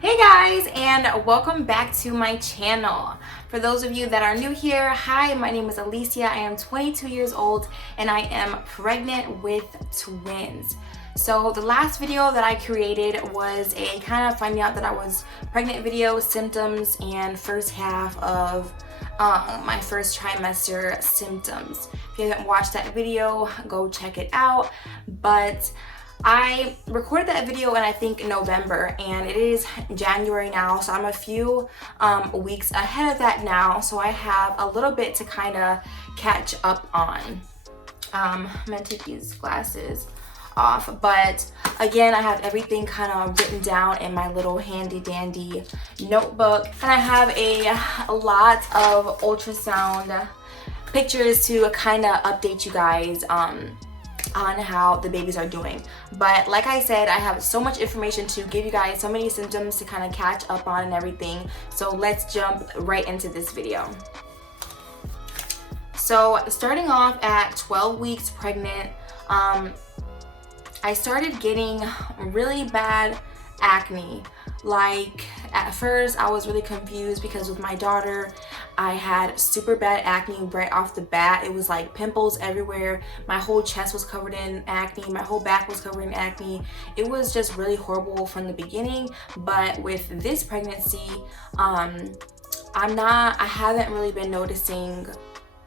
Hey guys, and welcome back to my channel. For those of you that are new here, hi, my name is Alessia. I am 22 years old and I am pregnant with twins. So the last video that I created was a kind of finding out that I was pregnant video, symptoms, and first half of my first trimester symptoms. If you haven't watched that video, go check it out. But I recorded that video in I think November, and it is January now, so I'm a few weeks ahead of that now, so I have a little bit to kind of catch up on. I'm gonna take these glasses off, but again, I have everything kind of written down in my little handy dandy notebook, and I have a lot of ultrasound pictures to kind of update you guys on how the babies are doing. But like I said, I have so much information to give you guys, so many symptoms to kind of catch up on and everything. So let's jump right into this video. So starting off at 12 weeks pregnant, I started getting really bad acne. Like at first I was really confused because with my daughter I had super bad acne right off the bat. It was like pimples everywhere. My whole chest was covered in acne. My whole back was covered in acne. It was just really horrible from the beginning. But with this pregnancy, I haven't really been noticing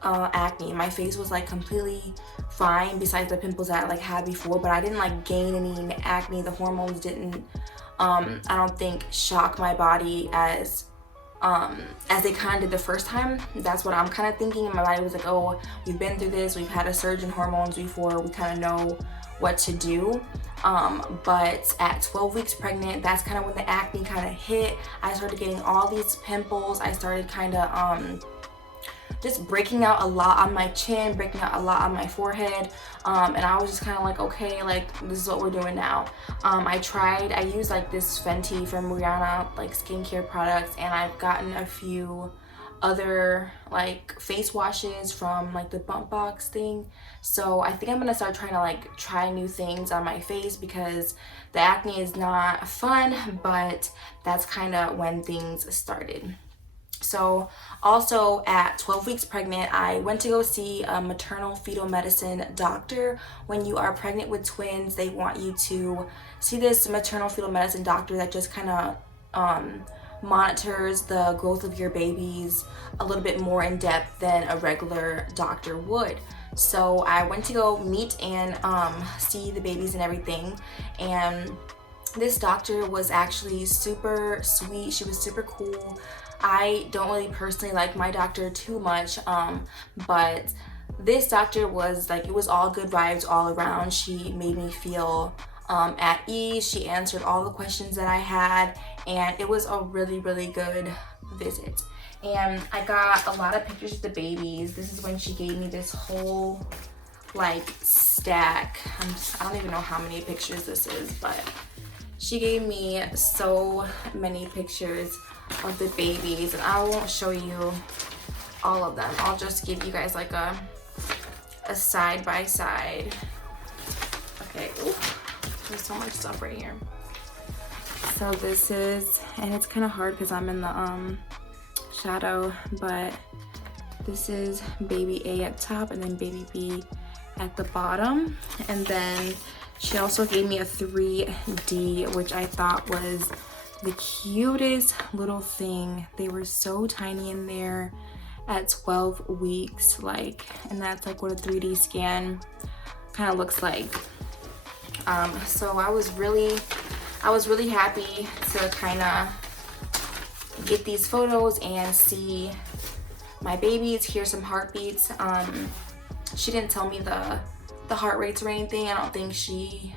acne. My face was like completely fine besides the pimples that I like had before, but I didn't like gain any acne. The hormones didn't I don't think shock my body as they kind of did the first time. That's what I'm kind of thinking. And my body was like, oh, we've been through this, we've had a surge in hormones before, we kind of know what to do. But at 12 weeks pregnant, that's kind of when the acne kind of hit. I started getting all these pimples. I started kind of just breaking out a lot on my chin, breaking out a lot on my forehead, and I was just kind of like, okay, like this is what we're doing now. I used like this Fenty from Rihanna like skincare products, and I've gotten a few other like face washes from like the Bump Box thing. So I think I'm gonna start trying to like try new things on my face because the acne is not fun, but that's kind of when things started. So also at 12 weeks pregnant, I went to go see a maternal fetal medicine doctor. When you are pregnant with twins, they want you to see this maternal fetal medicine doctor that just kind of monitors the growth of your babies a little bit more in depth than a regular doctor would. So I went to go meet and see the babies and everything, and this doctor was actually super sweet. She was super cool. I don't really personally like my doctor too much, but this doctor was like, it was all good vibes all around. She made me feel at ease. She answered all the questions that I had, and it was a really, really good visit. And I got a lot of pictures of the babies. This is when she gave me this whole like stack. I don't even know how many pictures this is, but she gave me so many pictures of the babies, and I won't show you all of them. I'll just give you guys like a side by side. Okay, ooh, there's so much stuff right here. So this is, and it's kind of hard because I'm in the shadow, but this is baby A at top and then baby B at the bottom. And then she also gave me a 3D, which I thought was the cutest little thing. They were so tiny in there at 12 weeks, like, and that's like what a 3D scan kind of looks like. So I was really happy to kind of get these photos and see my babies, hear some heartbeats. She didn't tell me the heart rates or anything. I don't think she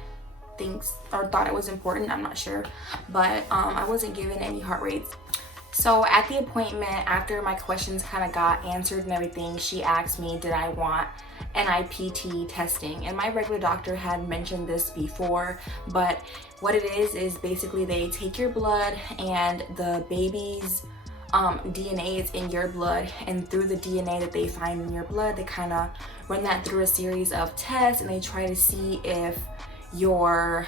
thinks or thought it was important, I'm not sure, but I wasn't given any heart rates. So at the appointment, after my questions kind of got answered and everything, she asked me did I want NIPT testing, and my regular doctor had mentioned this before, but what it is basically they take your blood and the baby's DNA is in your blood, and through the DNA that they find in your blood, they kind of run that through a series of tests, and they try to see if your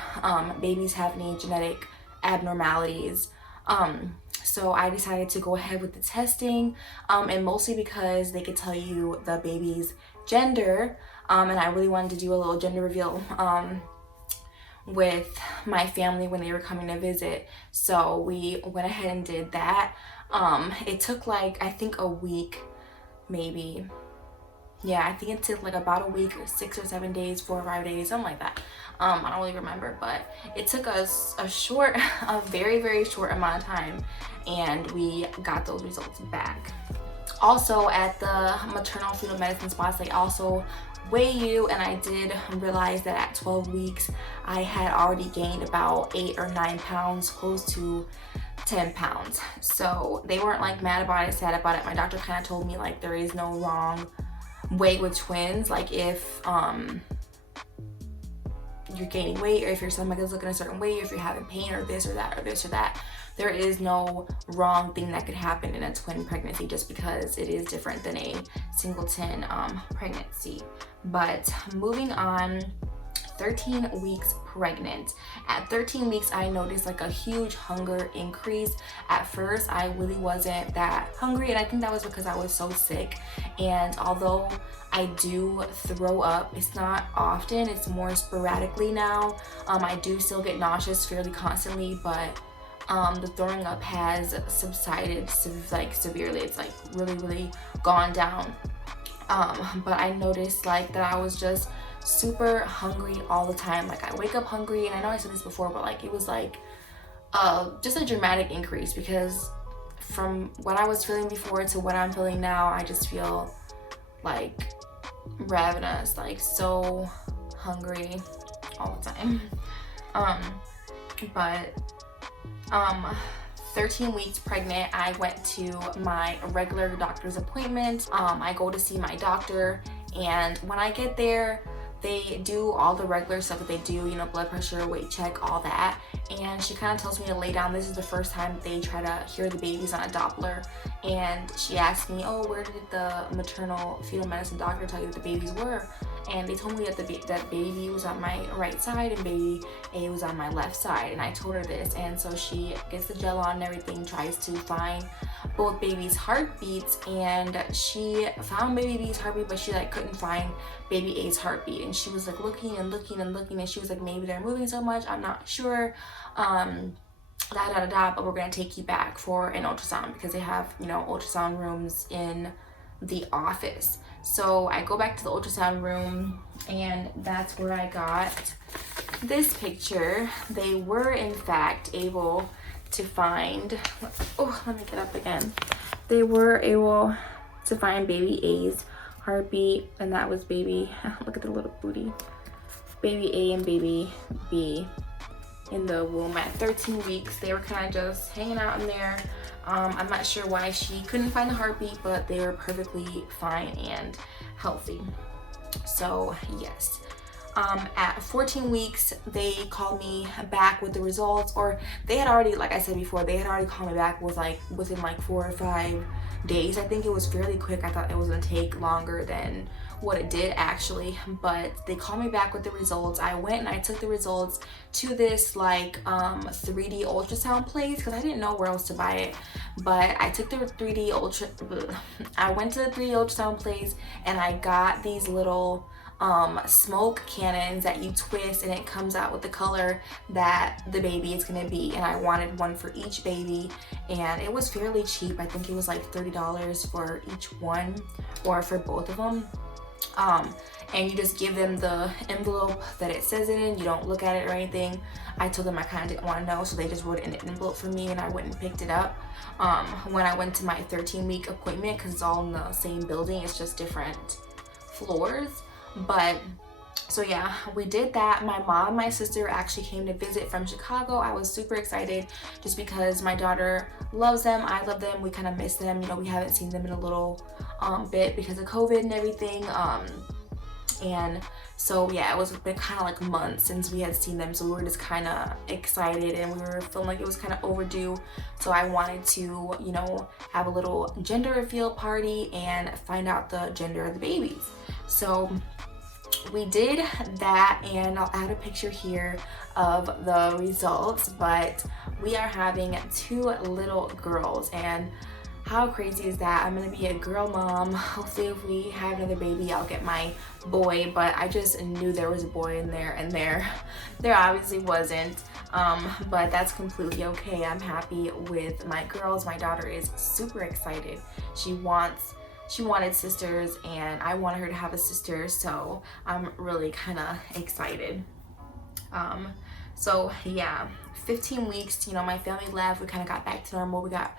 babies have any genetic abnormalities So I decided to go ahead with the testing, and mostly because they could tell you the baby's gender, and I really wanted to do a little gender reveal with my family when they were coming to visit. So we went ahead and did that. It took like, I think a week, maybe. Yeah, I think it took like about a week or 6 or 7 days, 4 or 5 days, something like that. I don't really remember, but it took us a very, very short amount of time, and we got those results back. Also, at the maternal fetal medicine spots, they also weigh you, and I did realize that at 12 weeks, I had already gained about 8 or 9 pounds, close to 10 pounds. So they weren't like mad about it, sad about it. My doctor kind of told me like there is no wrong way with twins. Like if you're gaining weight, or if your stomach is looking a certain way, or if you're having pain, or this or that, or this or that, there is no wrong thing that could happen in a twin pregnancy, just because it is different than a singleton pregnancy. But moving on, 13 weeks pregnant. At 13 weeks, I noticed like a huge hunger increase. At first, I really wasn't that hungry, and I think that was because I was so sick. And although I do throw up, it's not often, it's more sporadically now. I do still get nauseous fairly constantly, but the throwing up has subsided like severely. It's like really, really gone down. But I noticed like that I was just super hungry all the time. Like I wake up hungry, and I know I said this before, but like it was like just a dramatic increase, because from what I was feeling before to what I'm feeling now, I just feel like ravenous, like so hungry all the time. But 13 weeks pregnant, I went to my regular doctor's appointment. I go to see my doctor, and when I get there, they do all the regular stuff that they do, you know, blood pressure, weight check, all that. And she kind of tells me to lay down. This is the first time they try to hear the babies on a Doppler. And she asked me, oh, where did the maternal fetal medicine doctor tell you that the babies were? And they told me that that baby was on my right side and baby A was on my left side. And I told her this. And so she gets the gel on and everything, tries to find both babies' heartbeats, and she found baby B's heartbeat, but she like couldn't find baby A's heartbeat. And she was like looking and looking and looking, and she was like, maybe they're moving so much, I'm not sure. But we're gonna take you back for an ultrasound, because they have, you know, ultrasound rooms in the office. So I go back to the ultrasound room, and that's where I got this picture. They were in fact able to find, oh, let me get up again. They were able to find baby A's heartbeat, and that was baby, look at the little booty, baby A and baby B in the womb at 13 weeks. They were kind of just hanging out in there. I'm not sure why she couldn't find the heartbeat, but they were perfectly fine and healthy. So yes. At 14 weeks, they called me back with the results, or they had already, like I said before, they had already called me back with like within like 4 or 5 days. I think it was fairly quick. I thought it was gonna take longer than what it did actually, but they called me back with the results. I went and I took the results to this like 3D ultrasound place, because I didn't know where else to buy it. But I took the I went to the 3D ultrasound place, and I got these little smoke cannons that you twist, and it comes out with the color that the baby is going to be. And I wanted one for each baby, and it was fairly cheap. I think it was like $30 for each one, or for both of them. And you just give them the envelope that it says it in. You don't look at it or anything. I told them I kind of didn't want to know, so they just wrote it in an envelope for me, and I went and picked it up when I went to my 13-week appointment, because it's all in the same building, it's just different floors. But so yeah, we did that. My mom and my sister actually came to visit from Chicago. I was super excited, just because my daughter loves them, I love them, we kind of miss them. You know, we haven't seen them in a little bit because of COVID and everything. And so yeah, it was been kind of like months since we had seen them, so we were just kind of excited, and we were feeling like it was kind of overdue. So I wanted to, you know, have a little gender reveal party and find out the gender of the babies. So we did that, and I'll add a picture here of the results. But we are having 2 little girls, and how crazy is that? I'm gonna be a girl mom. Hopefully if we have another baby, I'll get my boy, but I just knew there was a boy in there, and there obviously wasn't. But that's completely okay. I'm happy with my girls. My daughter is super excited. She wanted sisters, and I wanted her to have a sister, so I'm really kind of excited. So yeah, 15 weeks, you know, my family left. We kind of got back to normal. We got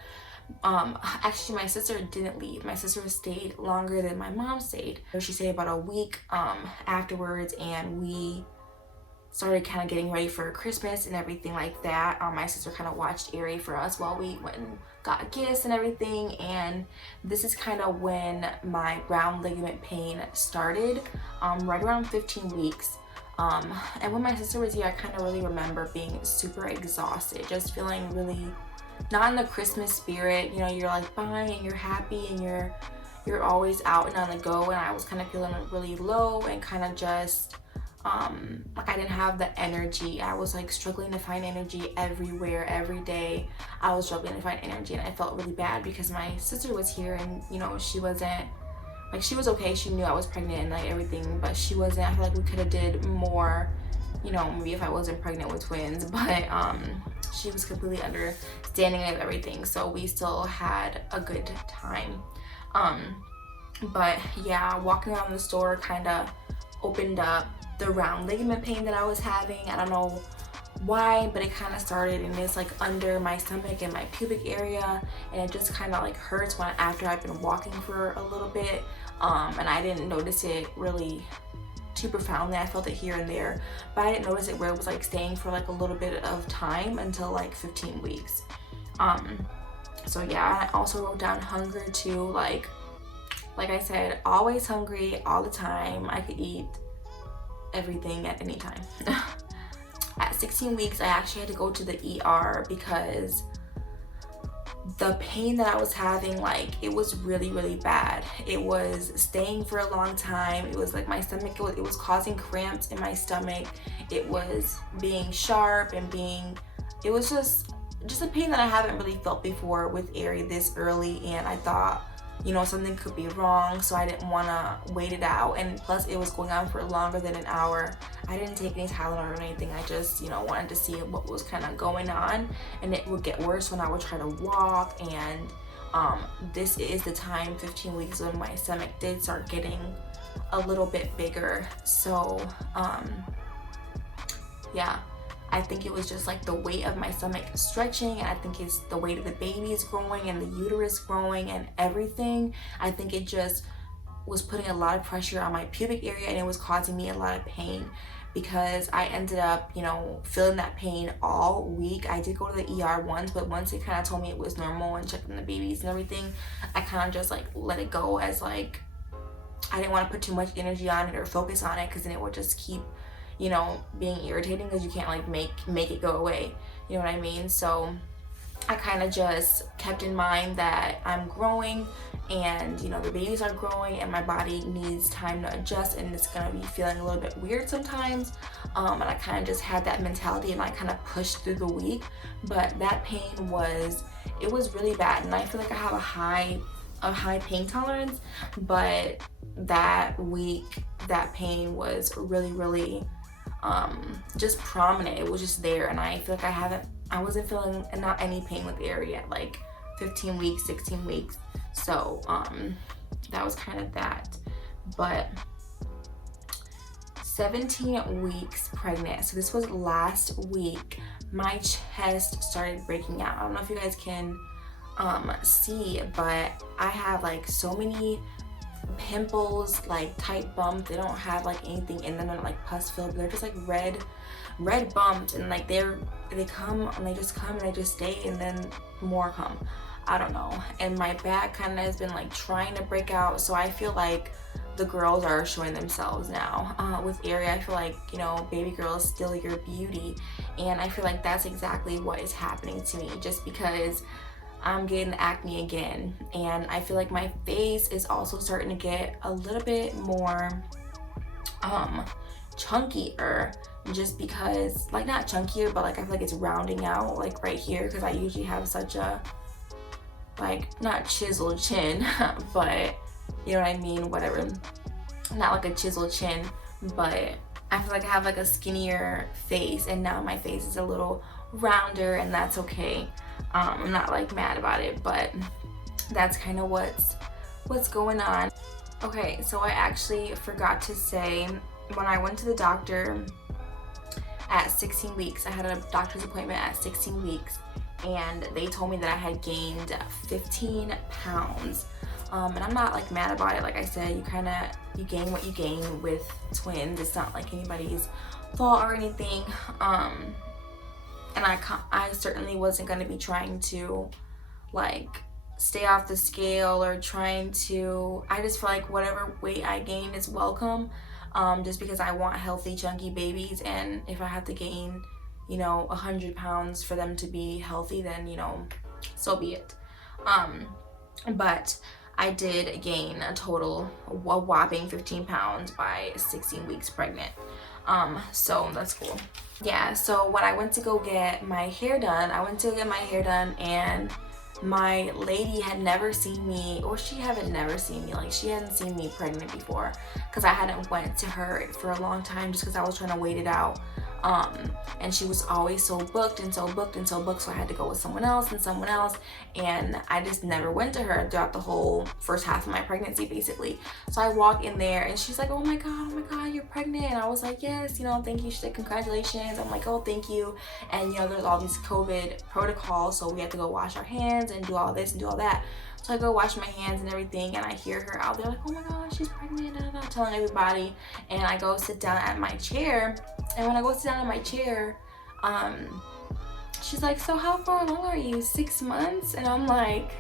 actually my sister didn't leave. My sister stayed longer than my mom stayed. She stayed about a week afterwards, and we started kind of getting ready for Christmas and everything like that. My sister kind of watched Ari for us while we went and got gifts and everything. And this is kind of when my round ligament pain started, right around 15 weeks. And when my sister was here, I kind of really remember being super exhausted, just feeling really not in the Christmas spirit. You know, you're like fine and you're happy and you're always out and on the go, and I was kind of feeling really low and kind of just like I didn't have the energy. I was like struggling to find energy everywhere. Every day I was struggling to find energy, and I felt really bad because my sister was here, and you know, she wasn't like, she was okay. She knew I was pregnant and like everything, but she wasn't. I feel like we could have did more, you know, maybe if I wasn't pregnant with twins, but she was completely understanding of everything, so we still had a good time. But yeah, walking around the store kind of opened up the round ligament pain that I was having. I don't know why, but it kind of started, and it's like under my stomach and my pubic area, and it just kind of like hurts when after I've been walking for a little bit, and I didn't notice it really too profoundly. I felt it here and there, but I didn't notice it where it was like staying for like a little bit of time until like 15 weeks. So yeah, I also wrote down hunger too. Like I said, always hungry all the time. I could eat everything at any time. At 16 weeks, I actually had to go to the ER because the pain that I was having, like, it was really, really bad. It was staying for a long time. It was like my stomach, it was causing cramps in my stomach. It was being sharp and it was just a pain that I haven't really felt before with Ari this early, and I thought, you know, something could be wrong, so I didn't want to wait it out. And plus it was going on for longer than an hour. I didn't take any Tylenol or anything. I just, you know, wanted to see what was kind of going on, and it would get worse when I would try to walk. And this is the time, 15 weeks, when my stomach did start getting a little bit bigger. So yeah, I think it was just like the weight of my stomach stretching, and I think it's the weight of the baby is growing and the uterus growing and everything. I think it just was putting a lot of pressure on my pubic area, and it was causing me a lot of pain because I ended up, you know, feeling that pain all week. I did go to the ER once, but once they kind of told me it was normal and checked on the babies and everything, I kind of just like let it go, as like I didn't want to put too much energy on it or focus on it, because then it would just keep, you know, being irritating, because you can't like make it go away, you know what I mean? So I kind of just kept in mind that I'm growing, and you know, the babies are growing, and my body needs time to adjust, and it's gonna be feeling a little bit weird sometimes, and I kind of just had that mentality, and I kind of pushed through the week. But that pain was really bad, and I feel like I have a high pain tolerance, but that week that pain was really, really just prominent. It was just there, and I feel like I wasn't feeling not any pain with Ari at like 15 weeks, 16 weeks. So that was kind of that. But 17 weeks pregnant, so this was last week, my chest started breaking out. I don't know if you guys can see, but I have like so many pimples, like tight bumps. They don't have like anything in them, they're like pus filled, they're just like red bumps, and like they come and they just come and they just stay, and then more come. I don't know. And my back kind of has been like trying to break out, so I feel like the girls are showing themselves now. With Ari, I feel like, you know, baby girl is still your beauty, and I feel like that's exactly what is happening to me, just because I'm getting acne again, and I feel like my face is also starting to get a little bit more chunkier, just because, like, not chunkier, but like I feel like it's rounding out like right here, because I usually have such a, like, not chiseled chin but you know what I mean, whatever, not like a chiseled chin, but I feel like I have like a skinnier face, and now my face is a little rounder, and that's okay. I'm not like mad about it, but that's kind of what's going on. Okay, so I actually forgot to say, when I went to the doctor at 16 weeks, I had a doctor's appointment at 16 weeks, and they told me that I had gained 15 pounds. And I'm not like mad about it. Like I said, you gain what you gain with twins. It's not like anybody's fault or anything. And I certainly wasn't going to be trying to like stay off the scale or trying to, I just feel like whatever weight I gain is welcome, just because I want healthy, chunky babies. And if I have to gain, 100 pounds for them to be healthy, then, so be it. But I did gain a whopping 15 pounds by 16 weeks pregnant. So that's cool. Yeah, so when I went to go get my hair done, and my lady had never seen me, or she hadn't seen me pregnant before, because I hadn't went to her for a long time, just because I was trying to wait it out. And she was always so booked, so I had to go with someone else, and I just never went to her throughout the whole first half of my pregnancy, basically. So I walk in there, and she's like, oh my god, you're pregnant. And I was like, yes, thank you. She's like, congratulations. I'm like, oh, thank you. And there's all these COVID protocols, so we have to go wash our hands and do all this and do all that. So I go wash my hands and everything, and I hear her out there like, oh my god, she's pregnant, telling everybody. And I go sit down at my chair, and when I go sit down in my chair, she's like, so how far along are you? 6 months? And I'm like,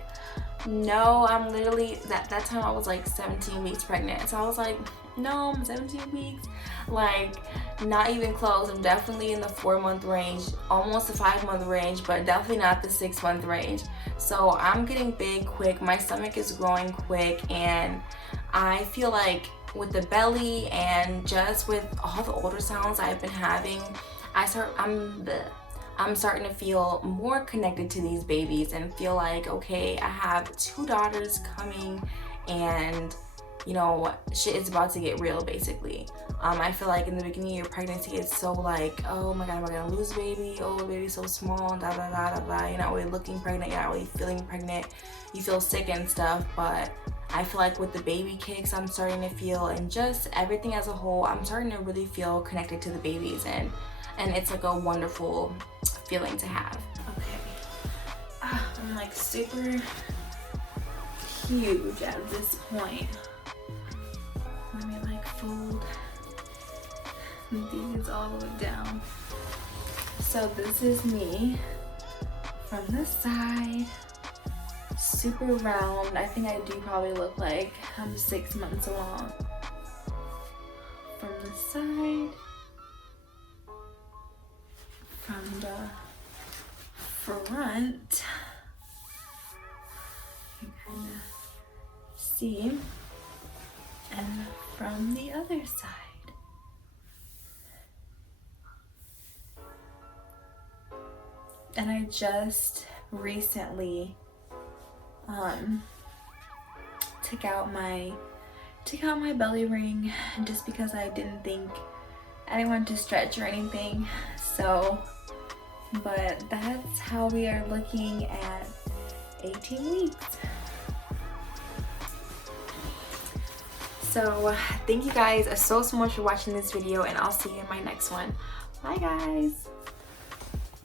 no, I'm literally, that time I was like 17 weeks pregnant. So I was like, no, I'm 17 weeks. Like, not even close. I'm definitely in the 4-month range, almost the 5-month range, but definitely not the 6-month range. So I'm getting big quick. My stomach is growing quick, and I feel like with the belly and just with all the ultrasounds I've been having, I'm starting to feel more connected to these babies and feel like, okay, I have 2 daughters coming, and shit is about to get real, basically. I feel like in the beginning of your pregnancy, it's so like, oh my god, am I gonna lose a baby? Oh, the baby's so small, da da da da da. You're not really looking pregnant, you're not really feeling pregnant. You feel sick and stuff, but I feel like with the baby kicks, I'm starting to feel, and just everything as a whole, I'm starting to really feel connected to the babies, and it's like a wonderful feeling to have. Okay, I'm like super huge at this point. Let me like fold these all the way down. So this is me from the side, super round. I think I do probably look like I'm 6 months along. From the side, from the front, you can kind of see, and from the other side. And I just recently took out my belly ring, just because I didn't want to stretch or anything. So, but that's how we are looking at 18 weeks. So thank you guys so much for watching this video, and I'll see you in my next one. Bye guys.